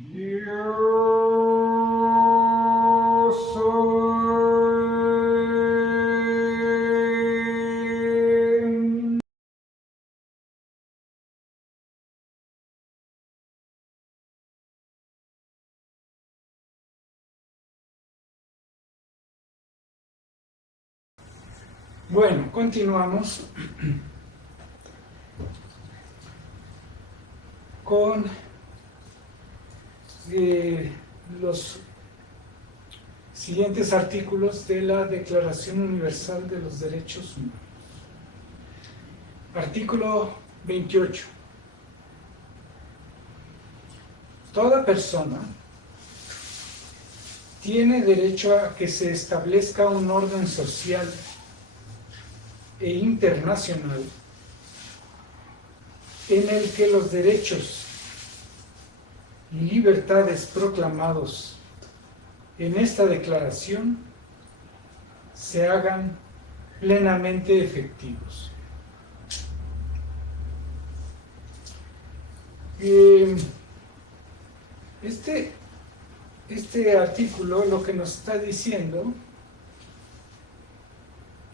Yo soy. Bueno, continuamos con los siguientes artículos de la Declaración Universal de los Derechos Humanos. Artículo 28. Toda persona tiene derecho a que se establezca un orden social e internacional en el que los derechos y libertades proclamados en esta declaración se hagan plenamente efectivos. Este artículo lo que nos está diciendo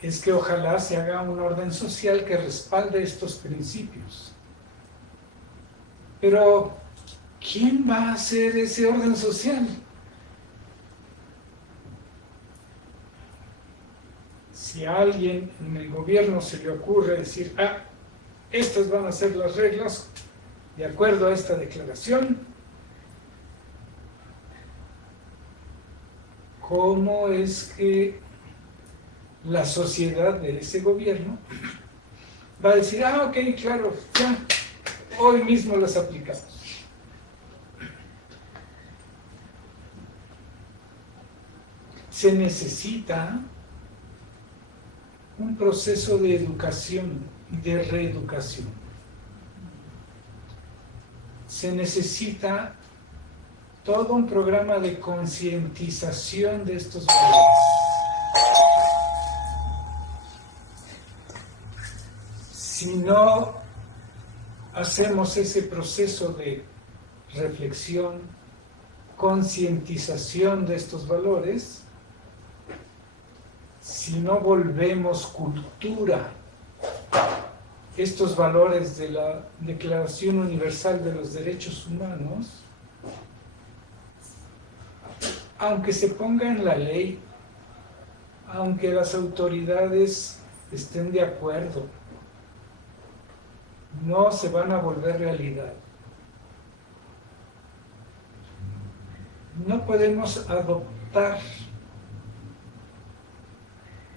es que ojalá se haga un orden social que respalde estos principios. Pero, ¿quién va a hacer ese orden social? Si a alguien en el gobierno se le ocurre decir, estas van a ser las reglas de acuerdo a esta declaración, ¿cómo es que la sociedad de ese gobierno va a decir, ok, claro, ya, hoy mismo las aplicamos? Se necesita un proceso de educación y de reeducación. Se necesita todo un programa de concientización de estos valores. Si no hacemos ese proceso de reflexión, concientización de estos valores, si no volvemos cultura estos valores de la Declaración Universal de los Derechos Humanos, aunque se ponga en la ley, aunque las autoridades estén de acuerdo, no se van a volver realidad. No podemos adoptar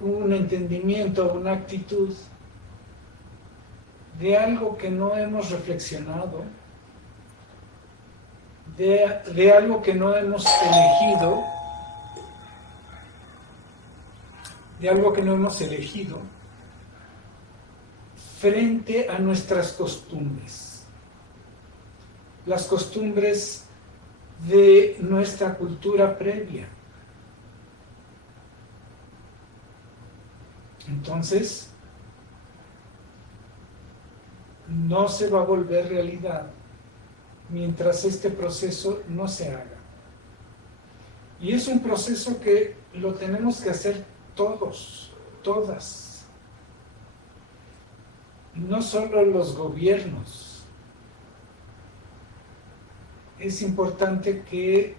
un entendimiento, una actitud de algo que no hemos reflexionado, de algo que no hemos elegido, frente a nuestras costumbres, las costumbres de nuestra cultura previa. Entonces, no se va a volver realidad mientras este proceso no se haga. Y es un proceso que lo tenemos que hacer todos, todas. No solo los gobiernos. Es importante que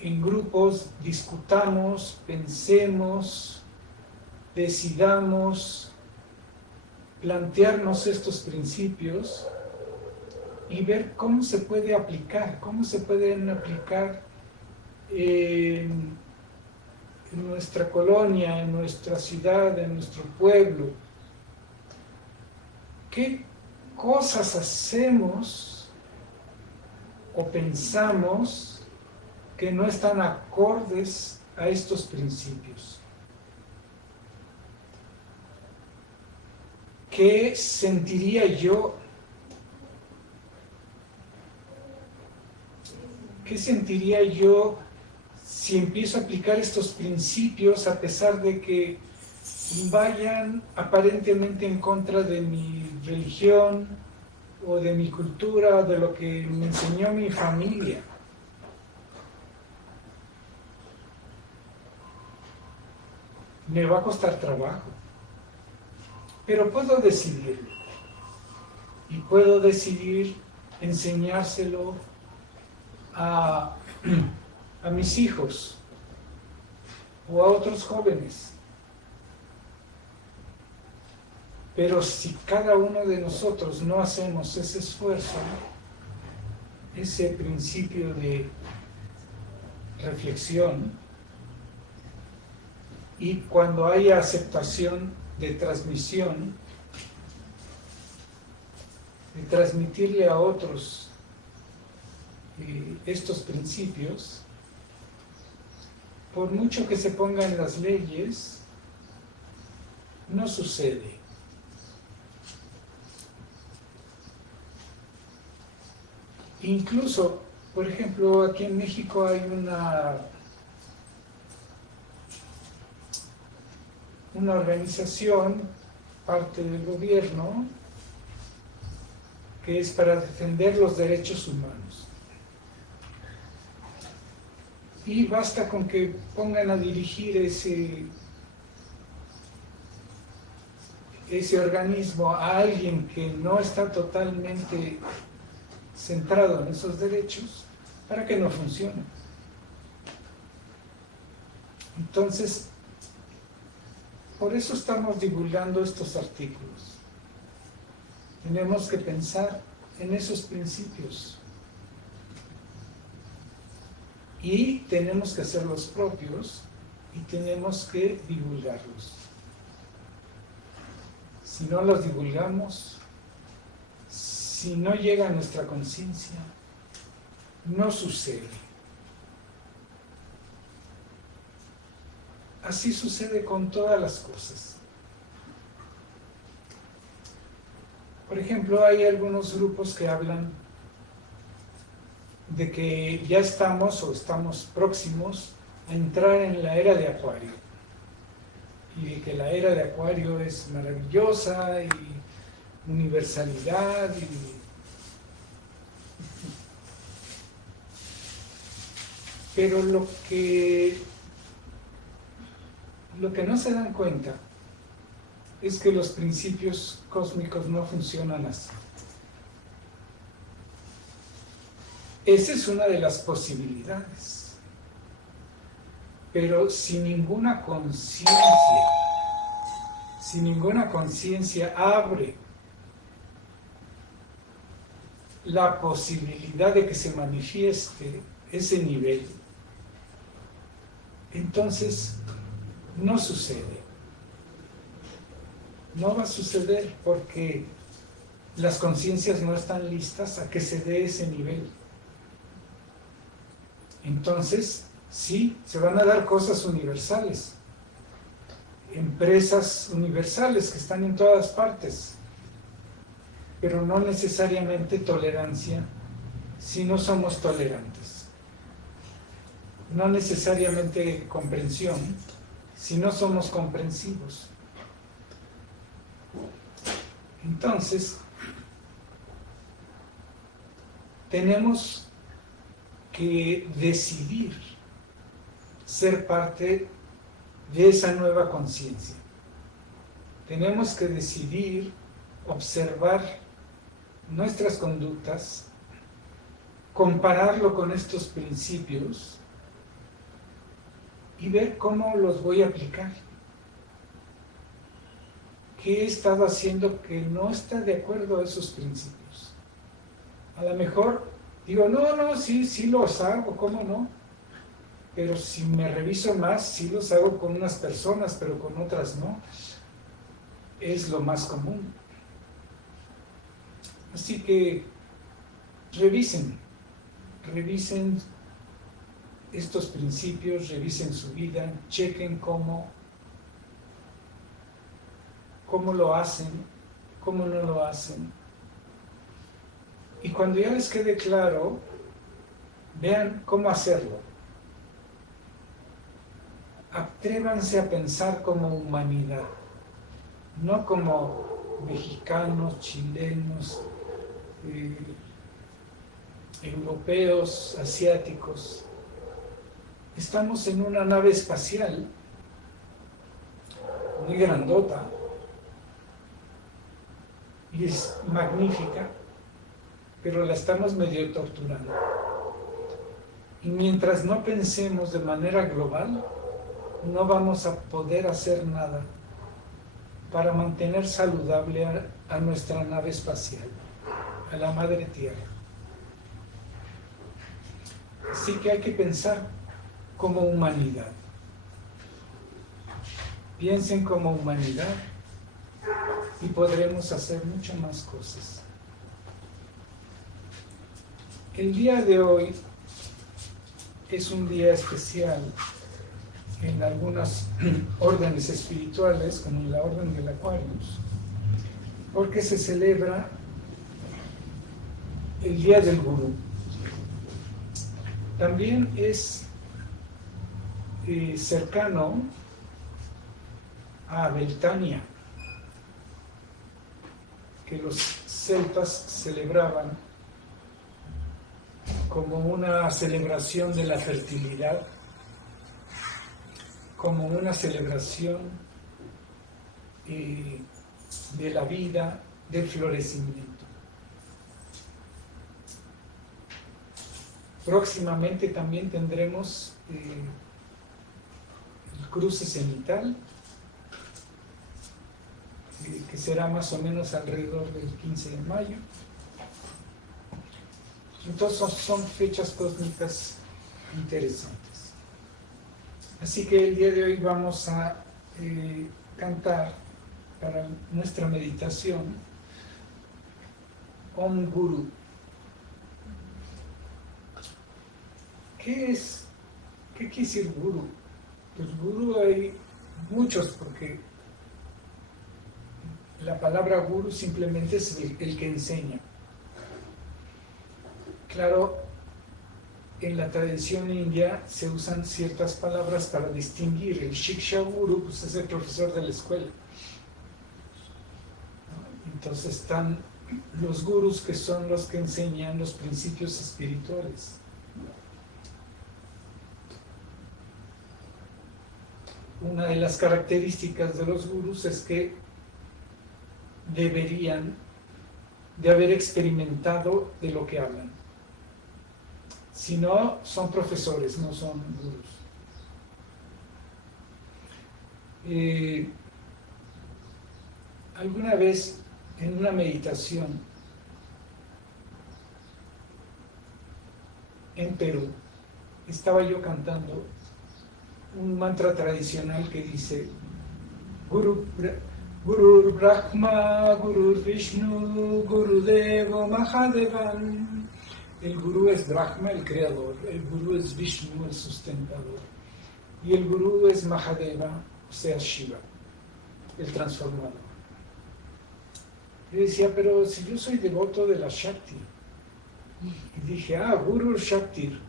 en grupos discutamos, pensemos, decidamos, plantearnos estos principios y ver cómo se puede aplicar, cómo se pueden aplicar en nuestra colonia, en nuestra ciudad, en nuestro pueblo. ¿Qué cosas hacemos o pensamos que no están acordes a estos principios? ¿Qué sentiría yo? ¿Qué sentiría yo si empiezo a aplicar estos principios a pesar de que vayan aparentemente en contra de mi religión, o de mi cultura o de lo que me enseñó mi familia. Me va a costar trabajo, pero puedo decidirlo. Y puedo decidir enseñárselo a, a mis hijos o a otros jóvenes. Pero si cada uno de nosotros no hacemos ese esfuerzo, ese principio de reflexión, y cuando haya aceptación de transmisión, de transmitirle a otros estos principios, por mucho que se pongan las leyes, no sucede. Incluso, por ejemplo, aquí en México hay una organización, parte del gobierno, que es para defender los derechos humanos. Y basta con que pongan a dirigir ese organismo a alguien que no está totalmente centrado en esos derechos para que no funcione. Entonces, por eso estamos divulgando estos artículos. Tenemos que pensar en esos principios y tenemos que hacerlos propios y tenemos que divulgarlos. Si no los divulgamos, si no llega a nuestra conciencia, no sucede. Así sucede con todas las cosas. Por ejemplo, hay algunos grupos que hablan de que ya estamos o estamos próximos a entrar en la era de Acuario. Y de que la era de Acuario es maravillosa y universalidad pero lo que no se dan cuenta es que los principios cósmicos no funcionan así. Esa es una de las posibilidades. Pero sin ninguna conciencia abre la posibilidad de que se manifieste ese nivel, entonces no sucede. No va a suceder porque las conciencias no están listas a que se dé ese nivel. Entonces, sí, se van a dar cosas universales, empresas universales que están en todas partes, pero no necesariamente tolerancia si no somos tolerantes. No necesariamente comprensión si no somos comprensivos. Entonces, tenemos que decidir ser parte de esa nueva conciencia. Tenemos que decidir observar nuestras conductas, compararlo con estos principios y ver cómo los voy a aplicar. ¿Qué he estado haciendo que no está de acuerdo a esos principios? A lo mejor digo, no, sí los hago, ¿cómo no? Pero si me reviso más, sí los hago con unas personas, pero con otras no. Es lo más común. Así que revisen estos principios, revisen su vida, chequen cómo lo hacen, cómo no lo hacen. Y cuando ya les quede claro, vean cómo hacerlo. Atrévanse a pensar como humanidad, no como mexicanos, chilenos, eh, europeos, asiáticos. Estamos en una nave espacial muy grandota y es magnífica, pero la estamos medio torturando. Y mientras no pensemos de manera global, no vamos a poder hacer nada para mantener saludable a nuestra nave espacial, a la madre tierra. Así que hay que pensar como humanidad. Piensen como humanidad y podremos hacer muchas más cosas. El día de hoy es un día especial en algunas órdenes espirituales, como en la orden del Aquarius, porque se celebra el Día del Gurú. También es cercano a Beltania, que los celtas celebraban como una celebración de la fertilidad, como una celebración de la vida, del florecimiento. Próximamente también tendremos el cruce cenital, que será más o menos alrededor del 15 de mayo. Entonces son fechas cósmicas interesantes. Así que el día de hoy vamos a cantar para nuestra meditación Om Guru. ¿Qué quiere decir Guru? Pues Guru hay muchos, porque la palabra Guru simplemente es el que enseña. Claro, en la tradición india se usan ciertas palabras para distinguir. El Shiksha Guru pues es el profesor de la escuela. Entonces están los gurus, que son los que enseñan los principios espirituales. Una de las características de los gurús es que deberían de haber experimentado de lo que hablan. Si no, son profesores, no son gurús. Alguna vez en una meditación en Perú, estaba yo cantando un mantra tradicional que dice Guru Brahma, Guru Vishnu, Guru Devo Mahadevan. El Gurú es Brahma, el creador, el Gurú es Vishnu, el sustentador, y el Gurú es Mahadeva, o sea, Shiva, el transformador. Yo decía, pero si yo soy devoto de la Shakti, y dije, Guru Shaktir,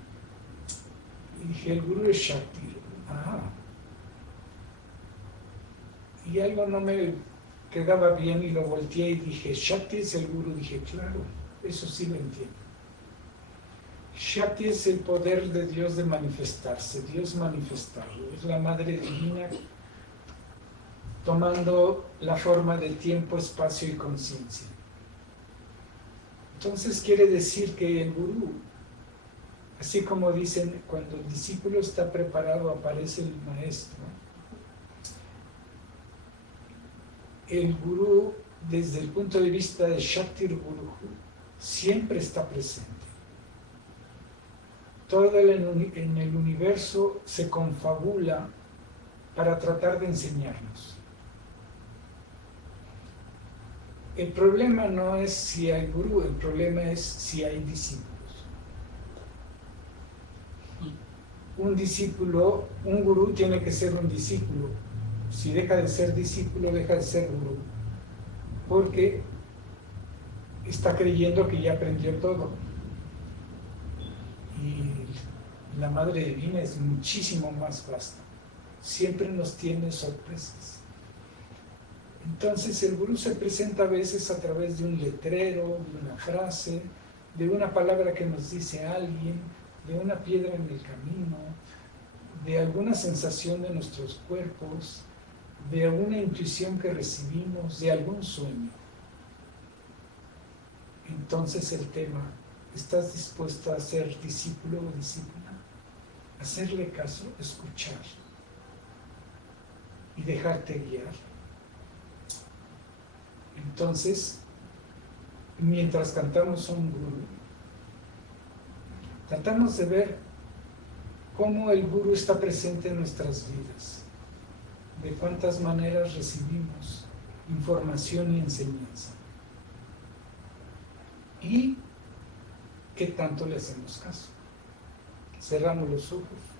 y dije, el Gurú es Shaktir, y algo no me quedaba bien y lo volteé y dije, Shakti es el Gurú. Dije, claro, eso sí lo entiendo. Shakti es el poder de Dios de manifestarse, Dios manifestado. Es la Madre Divina tomando la forma de tiempo, espacio y conciencia. Entonces quiere decir que el Gurú, así como dicen, cuando el discípulo está preparado, aparece el maestro. El Gurú, desde el punto de vista de Shaktir Guru, siempre está presente. Todo en el universo se confabula para tratar de enseñarnos. El problema no es si hay gurú, el problema es si hay discípulos. Un gurú tiene que ser un discípulo. Si deja de ser discípulo, deja de ser gurú, porque está creyendo que ya aprendió todo. Y la Madre Divina es muchísimo más vasta. Siempre nos tiene sorpresas. Entonces el gurú se presenta a veces a través de un letrero, de una frase, de una palabra que nos dice alguien, de una piedra en el camino, de alguna sensación de nuestros cuerpos, de alguna intuición que recibimos, de algún sueño. Entonces el tema, ¿estás dispuesto a ser discípulo o discípula? Hacerle caso, escuchar y dejarte guiar. Entonces, mientras cantamos un gurú, tratamos de ver cómo el gurú está presente en nuestras vidas, de cuántas maneras recibimos información y enseñanza, y qué tanto le hacemos caso. Cerramos los ojos.